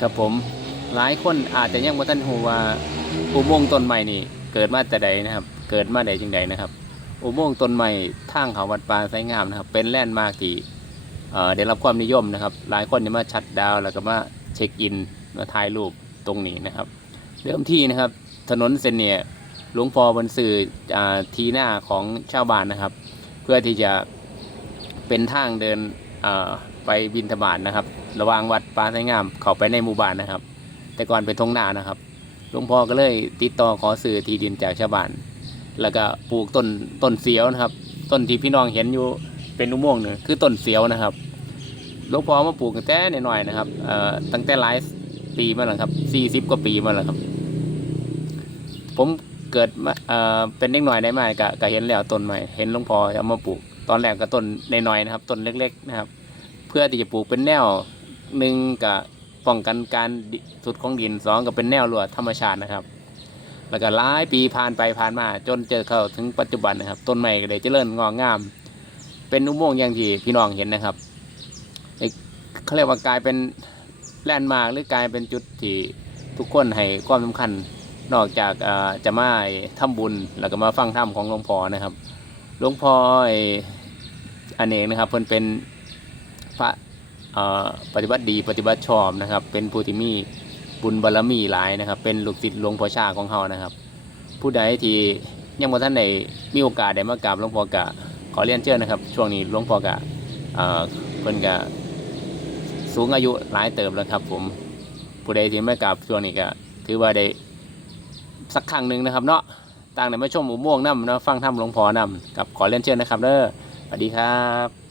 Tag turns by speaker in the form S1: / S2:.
S1: ครับผมหลายคนอาจจะยังบ่ทันฮู้ว่าอุโมงค์ต้นใหม่นี่เกิดมาแต่ใดนะครับ เกิดมาได้จังใดนะครับ อุโมงค์ต้นใหม่ทางเขาวัดปลาไสงามนะครับ เป็นแลนด์มาร์คที่เอ่อได้รับความนิยมนะครับ หลายคนจะมาชัดดาวแล้วก็มาเช็คอินมาถ่ายรูปตรงนี้นะครับ เริ่มที่นะครับถนนเส้นเนี่ยหลวงพ่อบนสื่ออ่าทีหน้าของชาวบ้านนะครับ เพื่อที่จะเป็นทางเดิน ไปบินทบาทนะครับ ระวางวัดปลาไสงามเข้าไปในหมู่บ้านนะครับ แต่ก่อนเป็นทงนานะครับหลวงพ่อก็เลยติดต่อขอซื้อที่ดินจากชาวบ้าน แล้วก็ปลูกต้นต้นเสียวนะครับ ต้นที่พี่น้องเห็นอยู่เป็นอุโมงค์เนี่ยคือต้นเสียวนะครับหลวงพ่อมาปลูกตั้งแต่หน่อยๆนะครับตั้งแต่หลายปีมาแล้วครับสี่สิบกว่าปีมาแล้วครับ ผมเกิดมาเป็นเด็กหน่อยได้มาก็ก็เห็นแล้วต้นใหม่เห็นหลวงพ่อเอามาปลูก ตอนแรกก็ต้นน้อยๆนะครับต้นเล็ก ๆ นะครับ เพื่อที่จะปลูกเป็นแนวหนึ่งกับป้องกันการสุดของดินสองก็เป็นแนวรั้วธรรมชาตินะครับ แล้วก็หลายปีผ่านไปผ่านมา จนเจอเข้าถึงปัจจุบันนะครับ ต้นใหม่ก็เลยเจริญงอกงาม เป็นอุโมงค์อย่างที่พี่น้องเห็นนะครับเอเขาเรียกว่ากลายเป็นแลนด์มาร์คหรือกลายเป็นจุดที่ทุกคนให้ความสำคัญนอกจากจะมาทำบุญแล้วก็มาฟังธรรมของหลวงพ่อนะครับหลวงพ่อไอ้อเนกนะครับเพิ่นเป็นพระปฏิบัติดีปฏิบัติชอบนะครับ เป็นผู้ที่มีบุญบารมีหลายนะครับ เป็นลูกศิษย์หลวงพ่อชาของเฮานะครับ ผู้ใดที่ยังบ่ทันได้มีโอกาสได้มากราบหลวงพ่อกะขอเรียนเชิญนะครับ ช่วงนี้หลวงพ่อกะเพิ่นกะสูงอายุหลายเติบแล้วครับ ผมผู้ใดที่มากราบช่วงนี้ก็ถือว่าได้สักครั้งหนึ่งนะครับ เนาะต่างในมาชมอุโมงค์น้ำเนาะฟังถ้ำหลวงพ่อน้ำกับขอเรียนเชิญนะครับเด้อ สวัสดีครับ